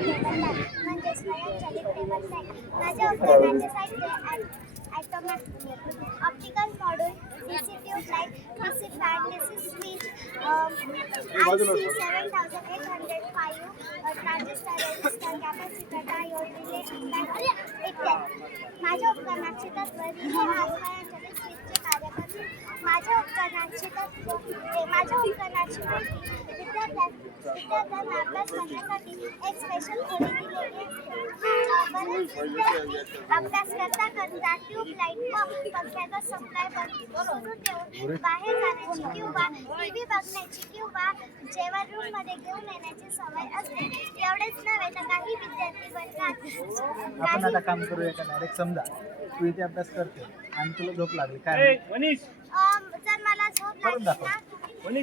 म्हणजे स्वयंचलित table fan माझ्या उपकरणाचे साहित्य optical module, DC tubelight, DC fan, DC switch, IC 7805, transistor, resistor, capacitor, diode, relay, इत्यादी. माझ्या उपकरणाचे तत्व रिले हा स्वयंचलित स्विचचे कार्य करते. माझ्या उपकरणाची माहिती विद्यार्थ्यांना अभ्यास करण्यासाठी एक स्पेशल खोली दिलेली असते. बरेच विद्यार्थी अभ्यास करता ट्यूबलाइट व पंख्याचा सप्लाय सुरू ठेवून बाहेर जाण्याची किंवा टीव्ही बघण्याची किंवा जेवण रूम मध्ये घेऊन येण्याची सवय असते. एवढेच नव्हे तर काही विद्यार्थी वर्गात आपण आता काम करूया का डायरेक्ट समजा तू इथे अभ्यास करते आणि तुला झोप लागली काय जर मला झोप लागली ना जर मी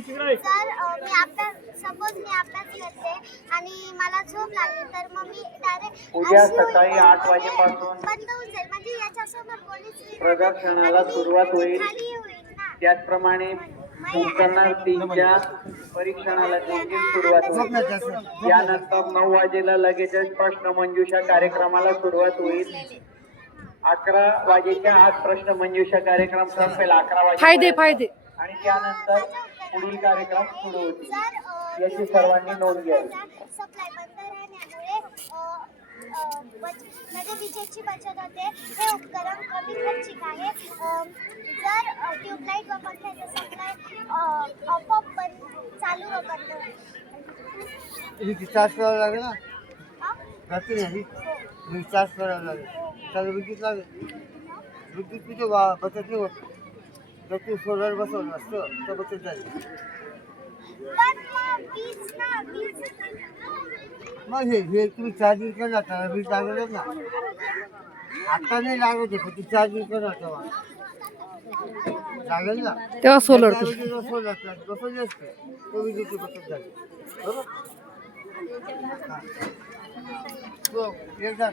अभ्यास करते आणि मला झोप लागली तर मग मी डायरेक्ट उद्या सकाळी 8 वाजेपासून बंद होऊन जाईल. म्हणजे याच्यासमोर कोणीच प्रदर्शनाला सुरुवात होईल. त्याचप्रमाणे उपकरणार 3च्या परीक्षणाला देखील सुरुवात होईल. यानंतर 9 वाजेला लगेचच प्रश्नमंजुषा कार्यक्रमाला सुरुवात होईल. 11 वाजेच्या आत प्रश्नमंजुषा कार्यक्रम संपेल. 11 वाजे आणि त्यानंतर पुढील कार्यक्रम सुरू होतील. याची सर्वांनी नोंद घ्यावी. सप्लाय बंद राहण्यामुळे म्हणजे विजेची बचत होते. हे उपकरण कमी खर्चिक आहे. जर ट्यूबलाइट व पंख्याचा सप्लाय आपोआप चालू व बंद होईल. रिचार्ज करावं लागेल ना रात्री नाही रिचार्ज करावं लागेल त्याला विद्युत लागेल. विद्युत किती बचत नाही होत. जर तू सोलर बसवलं असतं तर बचत झाली. मग हे तुम्ही चार्जिंग करणार त्याला वीज लागेल ना. आता नाही लागत आहे पण ती चार्जिंग करणार तेव्हा लागेल ना. तेव्हा सोलर बसवली असते तो विजेची बचत झाली. बरोबर एकदा